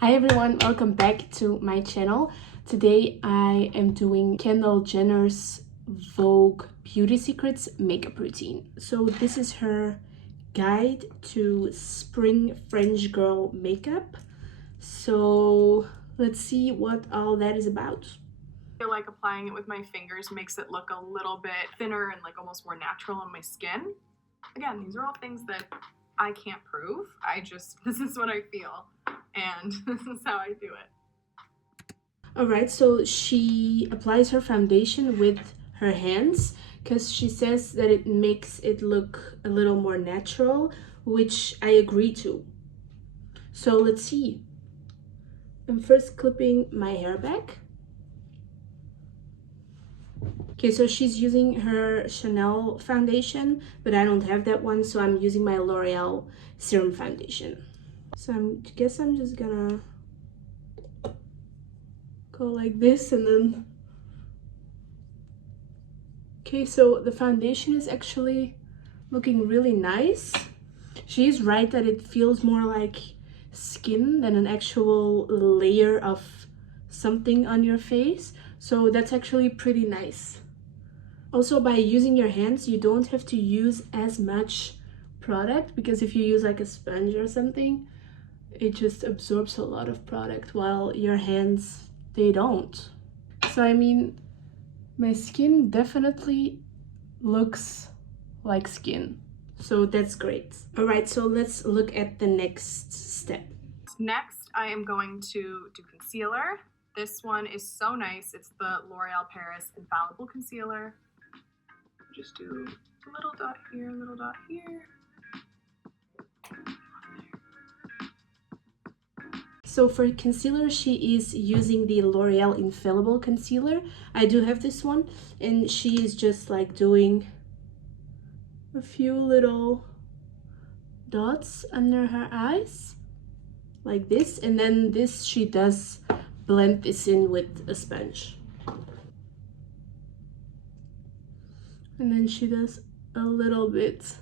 Hi everyone, welcome back to my channel. Today I am doing Kendall Jenner's Vogue Beauty Secrets makeup routine. So this is her guide to spring French girl makeup. So let's see what all that is about. I feel like applying it with my fingers makes it look a little bit thinner and like almost more natural on my skin. Again, these are all things that I can't prove. This is what I feel, and this is how I do it. Alright, so she applies her foundation with her hands because she says that it makes it look a little more natural, which I agree to. So let's see. I'm first clipping my hair back. Okay, so she's using her Chanel foundation, but I don't have that one, so I'm using my L'Oreal Serum Foundation. So I guess I'm just gonna go like this and then... Okay, so the foundation is actually looking really nice. She's right that it feels more like skin than an actual layer of something on your face. So that's actually pretty nice. Also, by using your hands, you don't have to use as much product, because if you use like a sponge or something, it just absorbs a lot of product, while your hands, they don't. So I mean, my skin definitely looks like skin, so that's great. All right, so let's look at the next step. Next, I am going to do concealer. This one is so nice. It's the L'Oreal Paris Infallible Concealer. Just do a little dot here, a little dot here. So for concealer, she is using the L'Oreal Infallible Concealer. I do have this one, and she is just like doing a few little dots under her eyes, like this, and then this she does blend this in with a sponge. And then she does a little bit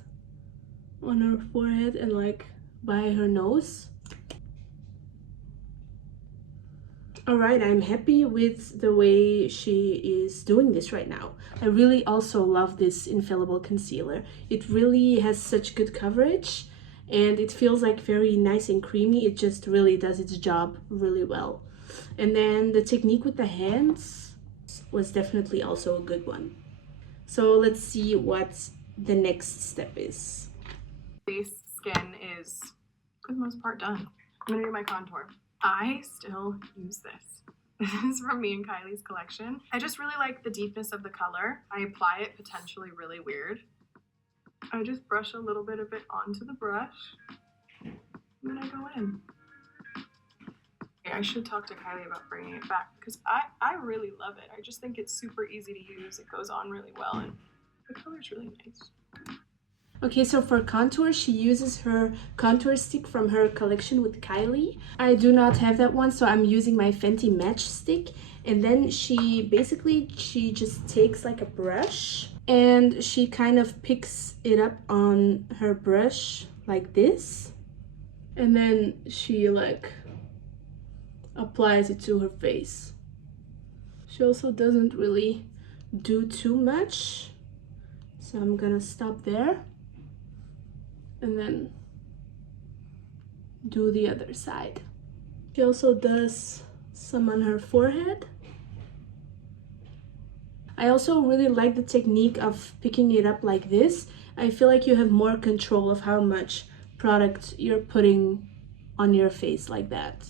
on her forehead and like by her nose. Alright, I'm happy with the way she is doing this right now. I really also love this Infallible Concealer. It really has such good coverage and it feels like very nice and creamy. It just really does its job really well. And then the technique with the hands was definitely also a good one. So let's see what the next step is. Base skin is, for the most part, done. I'm gonna do my contour. I still use this. This is from me and Kylie's collection. I just really like the deepness of the color. I apply it potentially really weird. I just brush a little bit of it onto the brush, and then I go in. I should talk to Kylie about bringing it back because I really love it. I just think it's super easy to use. It goes on really well and the color's really nice. Okay, so for contour, she uses her contour stick from her collection with Kylie. I do not have that one, so I'm using my Fenty Match Stick. And then she just takes like a brush and she kind of picks it up on her brush like this. And then she like applies it to her face. She also doesn't really do too much, so I'm gonna stop there and then do the other side. She also does some on her forehead. I also really like the technique of picking it up like this. I feel like you have more control of how much product you're putting on your face like that.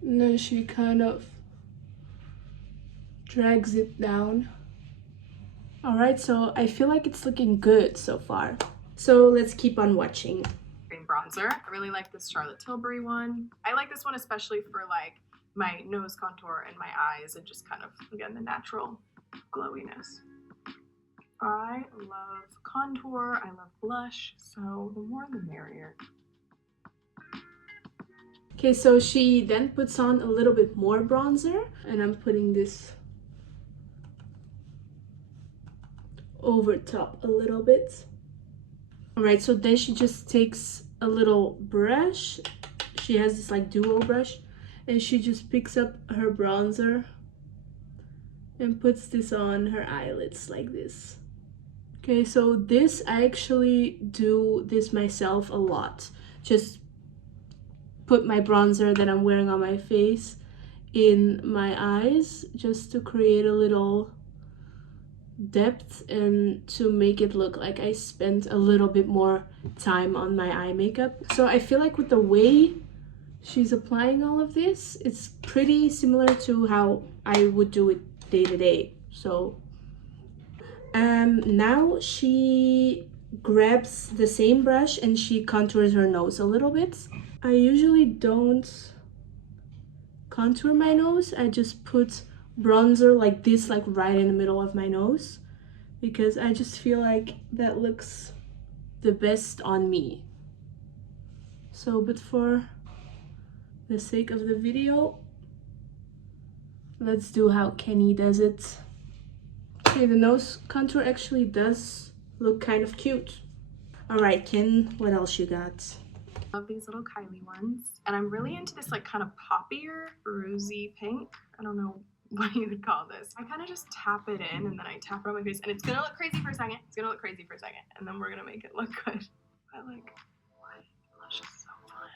And then she kind of drags it down. Alright, so I feel like it's looking good so far. So let's keep on watching. Green bronzer. I really like this Charlotte Tilbury one. I like this one especially for like my nose contour and my eyes and just kind of, again, the natural glowiness. I love contour. I love blush. So the more the merrier. Okay, so she then puts on a little bit more bronzer, and I'm putting this over top a little bit. All right, so then she just takes a little brush. She has this like duo brush, And she just picks up her bronzer and puts this on her eyelids like this. Okay, so this, I actually do this myself a lot. Just put my bronzer that I'm wearing on my face in my eyes just to create a little depth and to make it look like I spent a little bit more time on my eye makeup. So I feel like with the way she's applying all of this, it's pretty similar to how I would do it day to day. So now she grabs the same brush and she contours her nose a little bit. I usually don't contour my nose. I just put bronzer like this, like right in the middle of my nose, because I just feel like that looks the best on me. So, but for the sake of the video, let's do how Kenny does it. Okay, the nose contour actually does look kind of cute. All right, Ken, what else you got? Love these little Kylie ones. And I'm really into this like kind of poppier, rosy pink. I don't know what you would call this. I kind of just tap it in and then I tap it on my face and it's gonna look crazy for a second. It's gonna look crazy for a second and then we're gonna make it look good. But like, what? Blush is so fun.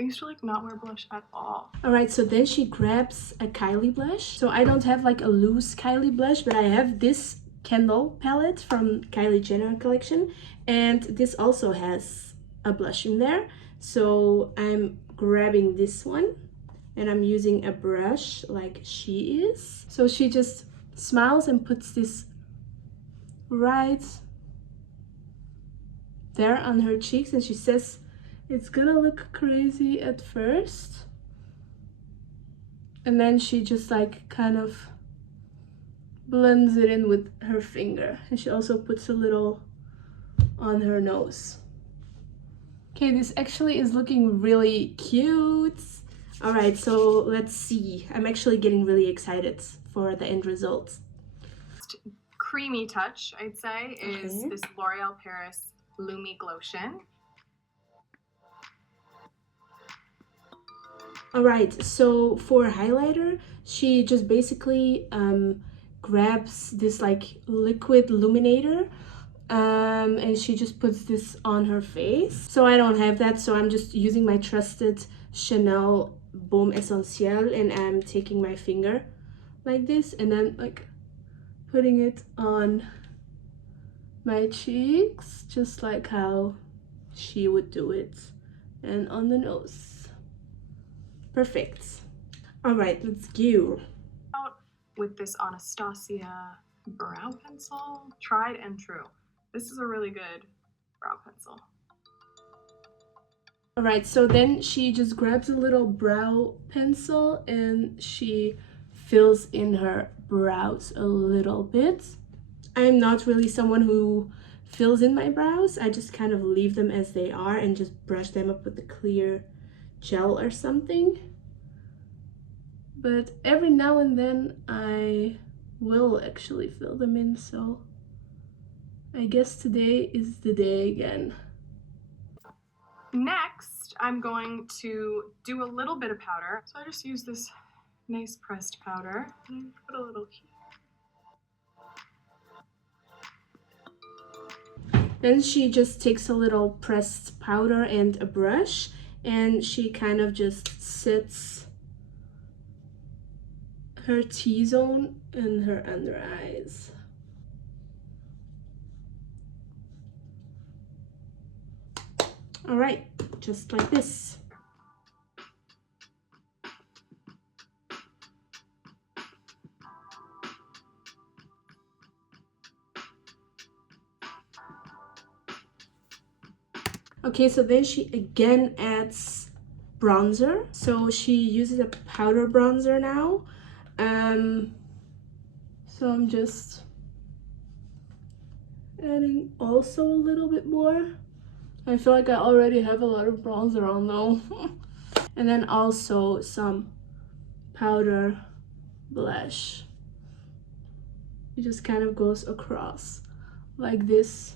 I used to like not wear blush at all. All right, so then she grabs a Kylie blush. So I don't have like a loose Kylie blush, but I have this Kendall palette from Kylie Jenner collection. And this also has a blush in there. So I'm grabbing this one and I'm using a brush like she is. So she just smiles and puts this right there on her cheeks and she says it's gonna look crazy at first. And then she just like kind of blends it in with her finger. And she also puts a little on her nose. Okay, this actually is looking really cute. All right, so let's see. I'm actually getting really excited for the end result. Creamy touch, I'd say, is this L'Oreal Paris Lumi Glotion. All right, so for highlighter, she just basically grabs this like liquid illuminator and she just puts this on her face. So I don't have that, so I'm just using my trusted Chanel Baume Essentiel and I'm taking my finger like this and then like putting it on my cheeks, just like how she would do it, and on the nose. Perfect. All right, let's go. Out with this Anastasia brow pencil, tried and true. This is a really good brow pencil. All right, so then she just grabs a little brow pencil and she fills in her brows a little bit. I'm not really someone who fills in my brows. I just kind of leave them as they are and just brush them up with the clear gel or something. But every now and then I will actually fill them in, so I guess today is the day again. Next, I'm going to do a little bit of powder. So I just use this nice pressed powder and put a little here. Then she just takes a little pressed powder and a brush and she kind of just sets her T-zone and her under eyes. All right, just like this. Okay, so then she again adds bronzer. So she uses a powder bronzer now. So I'm just adding also a little bit more. I feel like I already have a lot of bronzer on though. And then also some powder blush. It just kind of goes across like this.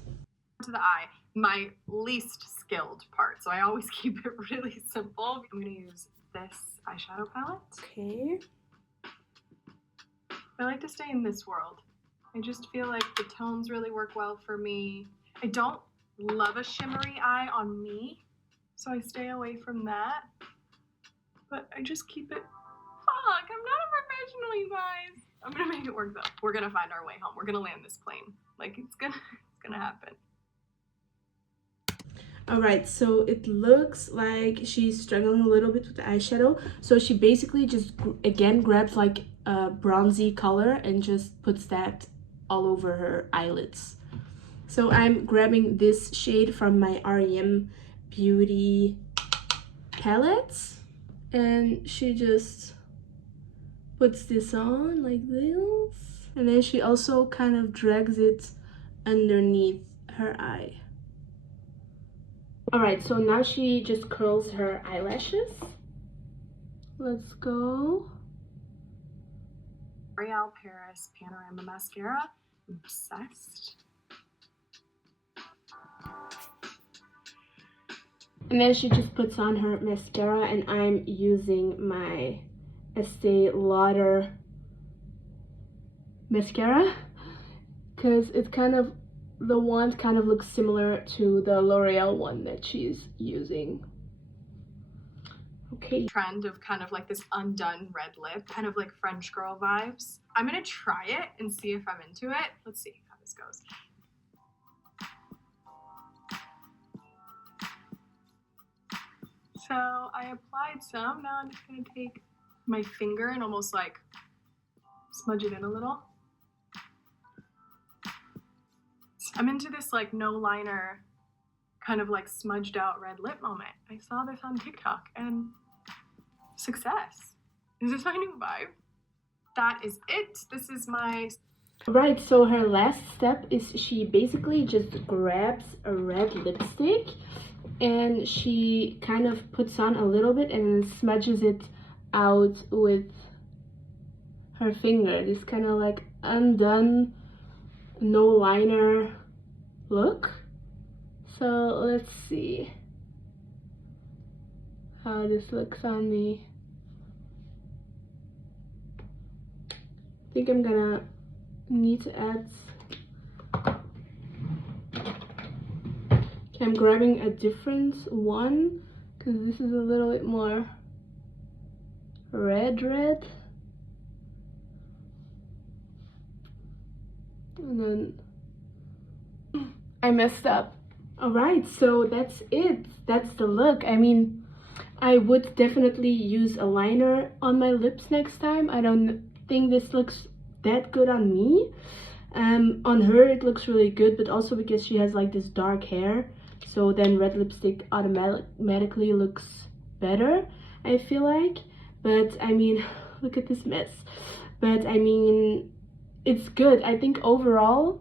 To the eye, my least skilled part. So I always keep it really simple. I'm gonna use this eyeshadow palette. Okay. I like to stay in this world. I just feel like the tones really work well for me. I don't love a shimmery eye on me, so I stay away from that. But I just keep it. Fuck, I'm not a professional, you guys. I'm gonna make it work though. We're gonna find our way home. We're gonna land this plane. Like it's gonna happen. Alright, so it looks like she's struggling a little bit with the eyeshadow. So she basically just again grabs like a bronzy color and just puts that all over her eyelids. So I'm grabbing this shade from my REM Beauty palette, and she just puts this on like this, and then she also kind of drags it underneath her eye. Alright, so now she just curls her eyelashes. Let's go. L'Oreal Paris Panorama Mascara. I'm obsessed. And then she just puts on her mascara, and I'm using my Estee Lauder mascara because it's kind of, the wand kind of looks similar to the L'Oreal one that she's using. Okay. Trend of kind of like this undone red lip, kind of like French girl vibes. I'm gonna try it and see if I'm into it. Let's see how this goes. So I applied some. Now I'm just gonna take my finger and almost like smudge it in a little. I'm into this like no liner, kind of like smudged out red lip moment. I saw this on TikTok and success. Is this my new vibe? That is it. This is my... Right, so her last step is she basically just grabs a red lipstick and she kind of puts on a little bit and then smudges it out with her finger. This kind of like undone no liner look. So let's see how this looks on me. I think I'm gonna need to add. Okay, I'm grabbing a different one because this is a little bit more red. And then I messed up. Alright, so that's it. That's the look. I mean, I would definitely use a liner on my lips next time. I don't think this looks that good on me. On her it looks really good, but also because she has like this dark hair, so then red lipstick automatically looks better, I feel like. But I mean, look at this mess. But I mean, it's good. I think overall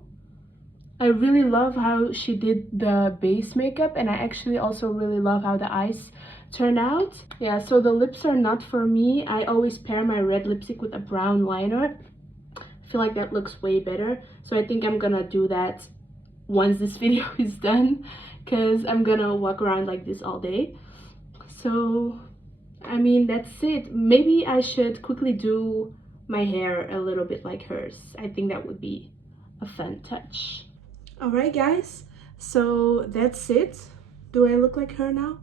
I really love how she did the base makeup, and I actually also really love how the eyes turned out. Yeah, so the lips are not for me. I always pair my red lipstick with a brown liner. I feel like that looks way better. So I think I'm gonna do that once this video is done, because I'm gonna walk around like this all day. So I mean, that's it. Maybe I should quickly do my hair a little bit like hers. I think that would be a fun touch. Alright guys, so that's it. Do I look like her now?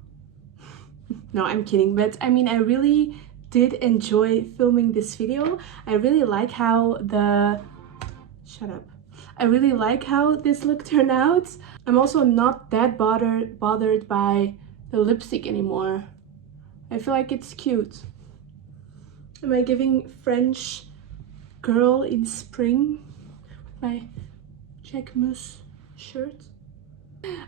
No, I'm kidding, but I mean, I really did enjoy filming this video. I really like how the... Shut up. I really like how this look turned out. I'm also not that bothered by the lipstick anymore. I feel like it's cute. Am I giving French girl in spring with my Jacquemus shirt?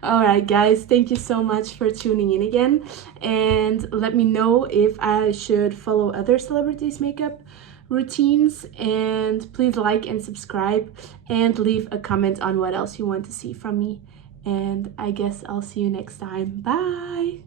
Alright guys, thank you so much for tuning in again, and let me know if I should follow other celebrities' makeup routines, and please like and subscribe and leave a comment on what else you want to see from me, and I guess I'll see you next time. Bye!